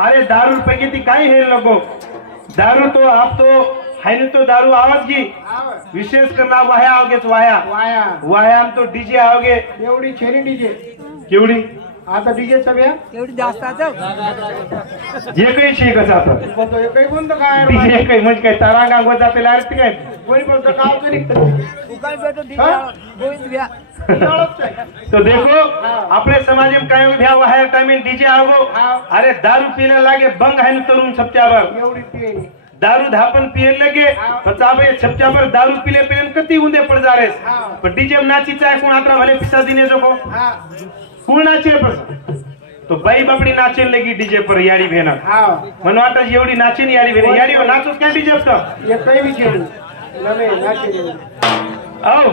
अरे दारू पैकी ती काही हे नको. दारू तो आप तो है तो दारू आवाज की. विशेष करना वाया आवगेच वाया. वाया. वाया तो डीजे आवगे एवढी छेनी डीजे. केवढी? आता डीजे सगळ्या? एवढी जास्त आहे जे काही शिकत जातं बोलतो हे काही कोणतं काय डीजे काही म्हणजे काय तारांग जाते लागते काय? कोणी बोलतो गाव तरी? हा? तो देखो अपने समाज में काय भ्या वाया टाइमिंग डीजे आवगो हाँ। अरे दारू पीने लागे बंग है न तरुण पियणी दारू धापन पियन लगे हाँ। पचाबे छपच्यावर दारू पीले पीले कती उंदे पड़ जा रेस हाँ। पण डीजे नाची चाय कोण आत्रा भले पिसा दिने जको हा। कोण नाचे बस तो बाई बापडी नाचेन लगी डीजे पर याडी भेना। हा। मन वाटत एवढी नाचेन याडी भेना। याडी हो, नाचोच काय डीजे का हे काही बी छेनी नवे नाचे। नाचे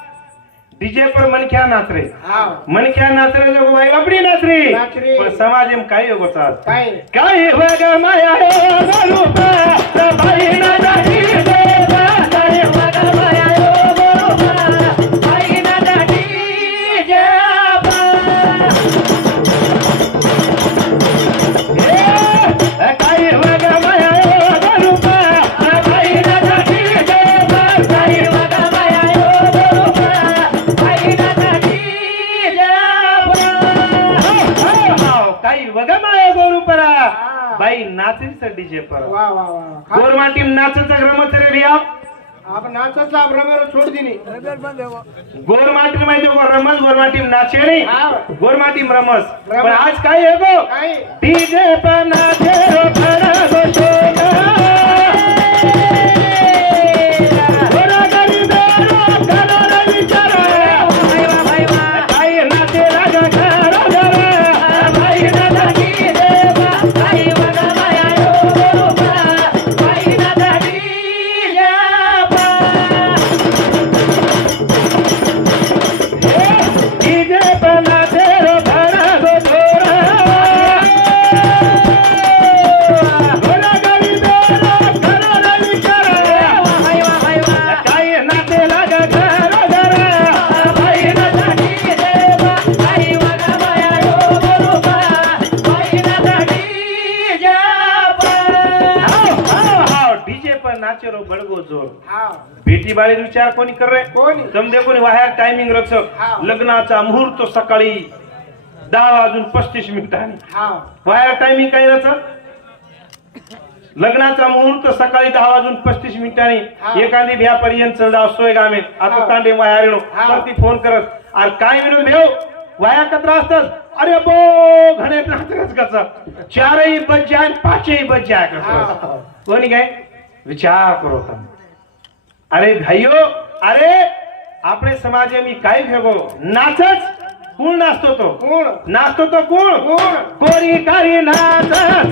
डीजे पर मन क्या नाच रे मन क्या नाच रे लोग भाई अपनी नाच रे पर समाज में काय होगो साथ काय बगा माया है भाई ना जाती आपण नाचत लाभ रमेरो सोड दिनी रबर बंद है वो गोरमा टीम माहिती गो रमस गोरमा टीम नाचे नाही हा. गोरमा टीम रमस रमस. पण आज काय आहे गो काय डीजे पर नाचे रो खरा गो शोभा. बाळी विचार कोणी कर? रे कोणी? समजे कोणी वाह्या टायमिंग रचक. लग्नाचा मुहूर्त सकाळी दहा वाजून पस्तीस मिनिटांनी वाह्या टायमिंग काय रचक लग्नाचा मुहूर्त सकाळी दहा वाजून पस्तीस मिनिटांनी. एखादी भ्या पर्यंत चढा सोय गामे. आता. तांडे वाया रेणू. ती फोन करत अरे काय विनोद भेव वाया कत्र असतात अरे बो घणे कसा चारही बज जाय पाचही बज जाय कसं हा. कोणी काय? विचार करो अरे भाइयों अरे आपने समाज में काय भेगो? नाचच? कौन नाचतो तो? कौन नाचतो तो कौन कौन कोरी कारी नाच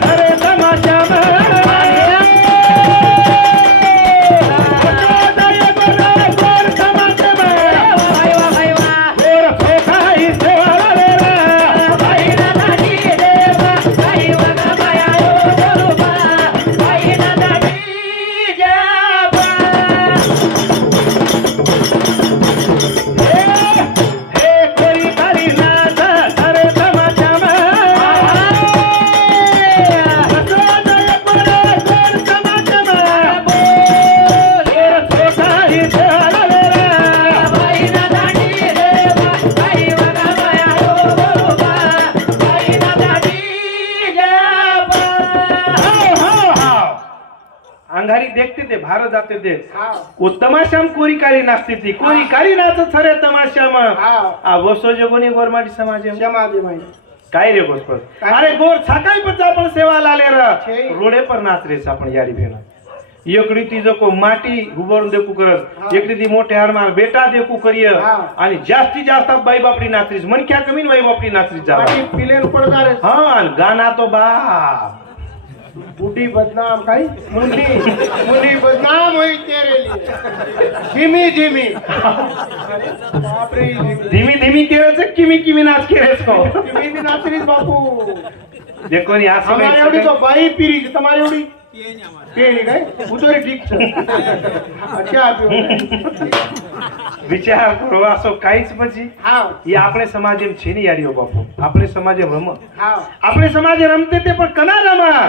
अरे समाज में कोरी नाचते ती. कोरी काली नाचत सरे तमाशाम हा. आ वसो जगोनी गोरमाटी समाज माहिती काय रे काय? अरे गोर छाकाई पण आपण सेवा लाले र. रोडे पर नाच रेस आपण यारी भेना एकडी ती जको माटी उभारून देखू करत. एकडी ती मोठे हाडमार बेटा देखू करिय. आणि जास्तीत जास्त बाई बापडी नाचरीस. मनक्या कमी बाई बापडी नाचरीस जा पिलेन पडणार. हा गाना तो बाप. બુઢી બદનામ કઈ? મુંડી. મુંડી બદનામ હોય તેરે ધીમી ધીમી. ધીમી ધીમી કેરે છે કિમી કિમી નાચ કેરે છો? કિમી નાચ રીત બાપુ. દેખો ની આ સમય તો ભાઈ પીરી છે. તમારી ઓડી વિચાર પ્રવાસો કાંઈ પછી? એ આપણે સમાજ એમ છે યારીઓ બાપુ. આપણે સમાજે એમ આપણે સમાજ રમતે તે પણ કના રમા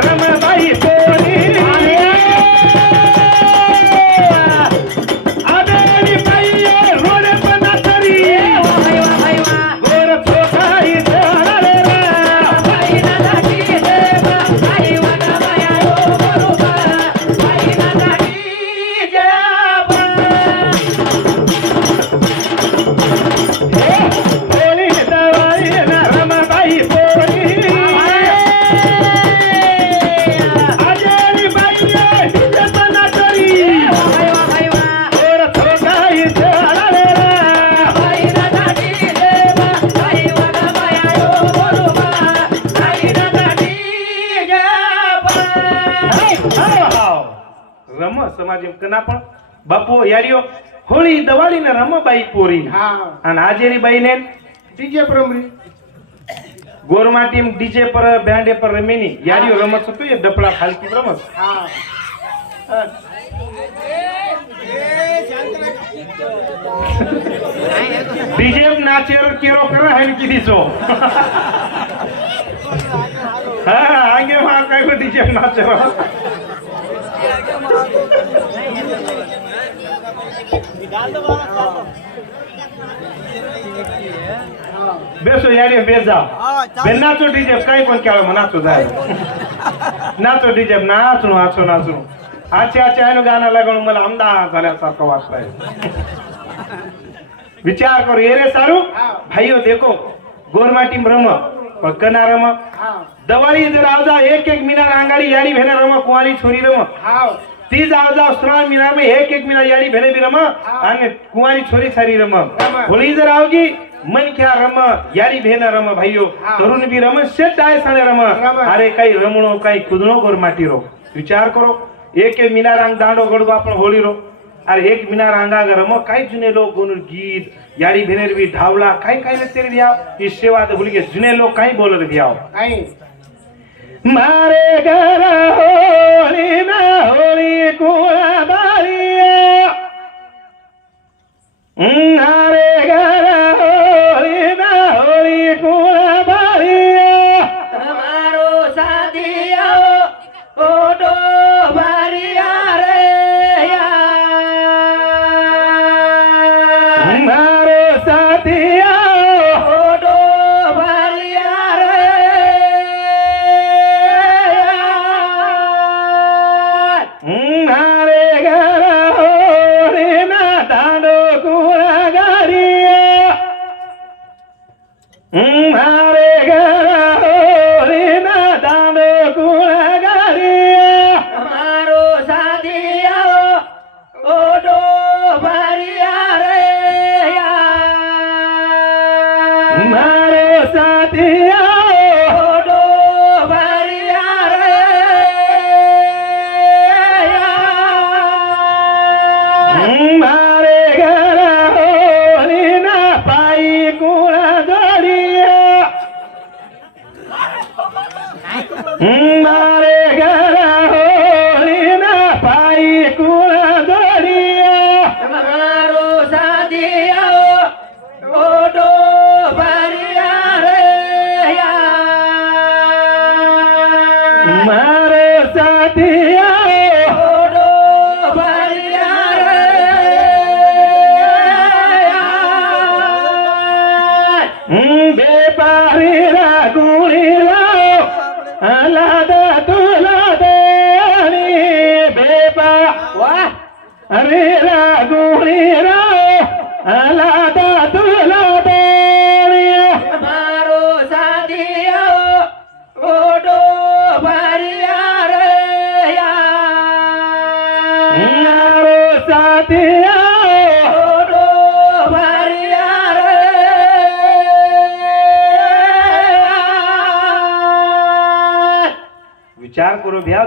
રમા બાપુ યારીઓ હોળી દવાળી ને રમ બાઈ પોરી હા. અને આજેની બાઈ ને ડીજે પ્રમરી ગોરમા ટીમ ડીજે પર બેન્ડે પર રમેની યારીઓ રમત હતો એ ડપડા ખાલકી રમત. હા. ડીજે નાચે કેરો કરે હે કીધી છો. હા આગે માં કઈ ડીજે નાચેરો? બેસો યારીઓ બેસા હા, ચાલ. બેન નાચો ડીજે કઈ પણ કહેવાય નાચો જાય નાચો ડીજે નાચણું નાચો નાચણું આચે આચે આનું ગાના લગાણું મને અમદાવાદ झाल्या सारखं वाटतंय વિચાર કરો એ રે સારું હા. ભાઈઓ દેખો ગોરમા ટીમ રમ પણ કના રમ હા દવાળી જર આવજા એક એક મિનાર આંગાડી યાડી ભેને રમ કુંવારી છોરી રમ હા ती जाओ जाओ स्नान में एक एक मिना यारी भेले भी रमा आंगे कुमारी छोरी सारी रम. होली जर आओगी मन क्या रम यारी भेना रम भाइयो तरुण भी रम शेट आए साने रम. अरे काही रमणो काही कुदणो गोर माटी रो. विचार करो एक एक मीना रांग दांडो गडगो आपण होली रो. अरे एक मीना रांगा रम काय जुने लोग गुण गीत यारी भेनेर भी ढावला काय ने तेरे दिया इस सेवा तो भूल के जुने लोग काय बोल रहे दिया મારે ઘર હોળી ના હોળી કુળા બાળીએ મારે ઘર હોળી ના હોળી કુળા બાળીએ તમારો સાદિયો ઓડો ભરિયા રે યા. મારો સાથિયા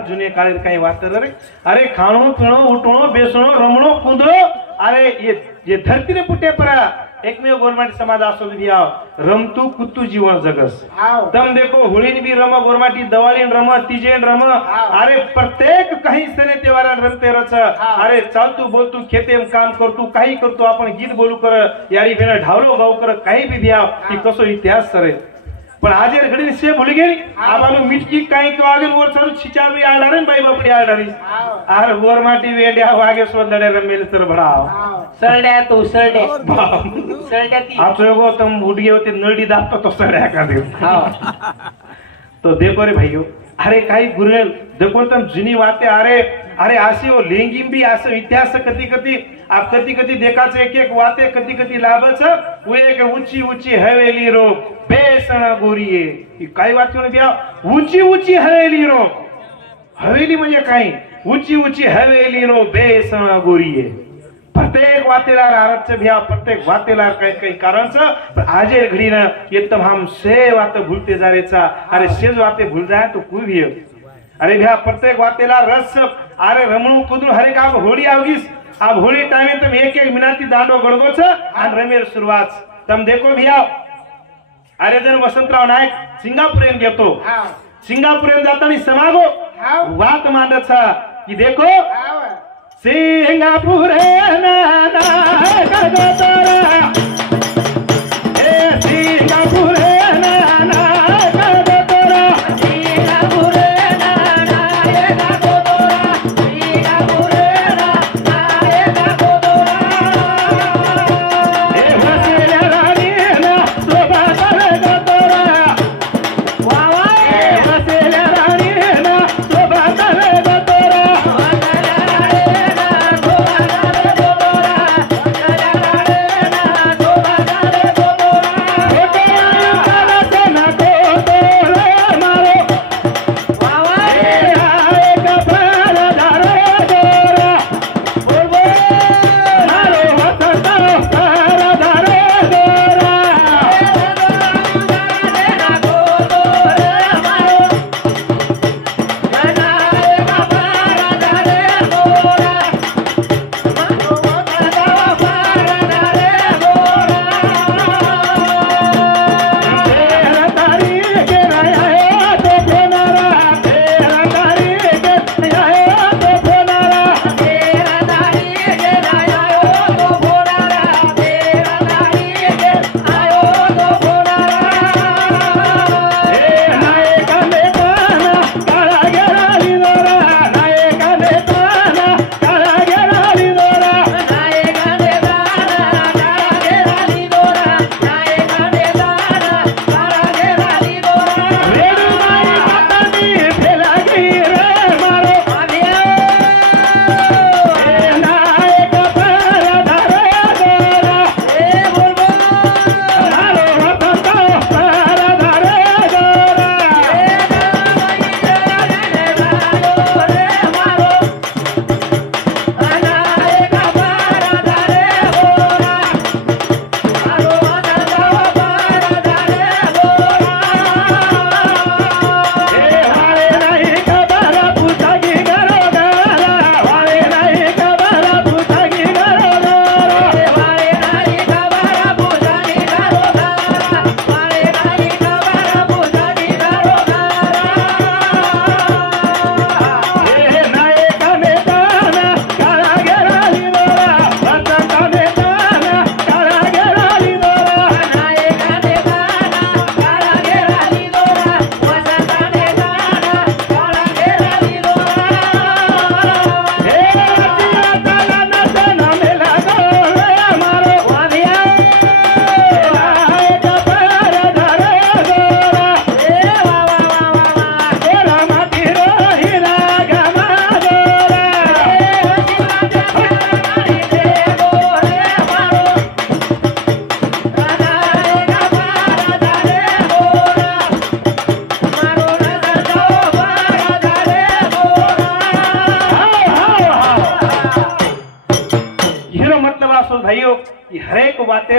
जुने काळे काही वाचलं रे अरे खाणो पिणो उठणो बेसणो रमणो कुंदो अरे जे धरतीने धरती रे पुटे परा एकमेव गोरमाटी समाज असो विधी आव रमतू कुतू जीवन जगस दम देखो होळी बी रम गोरमाटी दवाळी रम तिजेन रम अरे प्रत्येक काही सणे तेवारा रमते रच अरे चालतू बोलतू खेते काम करतू काही करतो आपण गीत बोलू कर यारी भेणं ढावलो गाव कर काही बी द्याव की कसो इतिहास सरे पण आज घडीने सेम होली गेली. आम्हाला मिटकी काही वागेल वर चालू छिचा बी आडणार बाई बापडी आडणार आर वर माटी वेड्या वागे स्वधडे रमेल तर भडाव सरड्या तो सरडे सरड्या ती. आपले गोतम उडगे होते नडी दाखतो तो सरड्या का देव तो देखो रे भाई अरे काही गुरुल देखो तुम जुनी वाते अरे अरे अशी वो हो, लेंगी भी असं हो, इतिहास कधी कधी आप कधी कधी देखाच एक एक वाते कधी कधी लाभच वो एक ऊंची ऊंची हवेली रो बेसण गोरी ही काय वाक्य म्हणे द्या ऊंची ऊंची हवेली रो हवेली म्हणजे काय ऊंची ऊंची हवेली रो बेसण गोरीये। प्रत्येक वातेलार आरबचं भिया प्रत्येक वातेलार काही काही कारणचं. आजे ये एकदम हम से वाते भूलते जावेचा अरे शेज वाते भूल जाए तो कु भी अरे भ्या प्रत्येक वातेला रस अरे रमणु कुदून हरे का होली आवगीस. अब होली टाइम तुम एक एक मिनाती दांडो गडगोच आणि रमेर सुरुवात तम देखो भिया. अरे जण वसंतराव नाईक सिंगापुरेन घेतो जाता जाताना समागो. वात मांडचा. की देखो. ಸಿಂಗಪುರ ನಾಗದ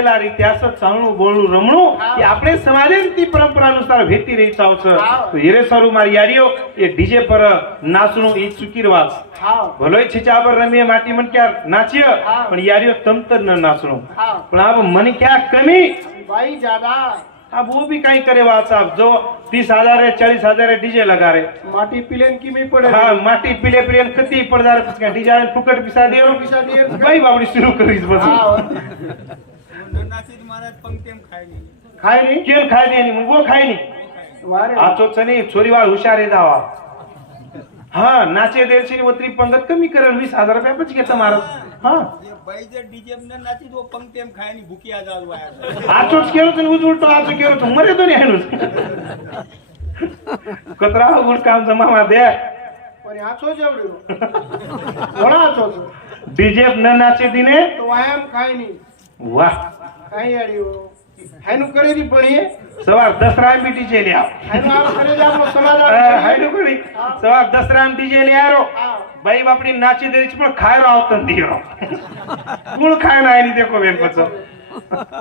હરેક વાતેલા રીતે આ ચાલણું બોલણું રમણું એ આપણે સમાજે રીતિ પરંપરા અનુસાર વેતી રહી ચાવ છે તો હીરે સારું મારી યારીઓ એ ડીજે પર નાચણું એ ચૂકી રવાજ હા ભલોય છીચા પર રમીએ માટી મન ક્યાં નાચીએ હા. પણ યારીઓ તમતર ન નાચણું હા પણ આ મને ક્યાં કમી भाई ज्यादा આ वो भी कहीं करे बात साहब जो तीस हजार है चालीस हजार है डीजे लगा रहे माटी पिलेन की भी पड़े हाँ माटी पीले पीले ने खती पड़दार कुछ क्या डीजे वाले फुकट पिसा दियो पिसा दियो. भाई बावड़ी शुरू करी इस बस धरणासीत महाराज पंक्तीम खायली खायनी केल खायनी आणि मग वो खायनी. वारे. आचोचने छोरीवाळ हुशार आहे दावा हा नाचे देडशे वत्री पंगत कमी करेल वीस हजार रुपया पण घेतं महाराज. हा. जे बाई जर डीजे न नाची तो पंक्तीम खायनी भुकी आजार वाया आचोच केलो तर उजवडतो आचो केलो तर मरे दोन्ही आहे कचरा उघड काम जमा द्या. पण आचोच एवढे. कोणा आचोच डीजे न नाचे दिने. तो व्यायाम खायनी વાહ કાંઈ અડી હાઈનું કરી દી ભણીએ સવાર દસરા બી ડીજે લે આવ હાઈનું આમ કરે છે આપણો સમાજ હા, આવે હાઈડું કરી સવાર દસરા ડીજે લે આરો હા ભાઈ બાપડી નાચી દે છે પણ ખાયરો આવતો નથી ગુણ ખાયલા એની દેખો બેન પછી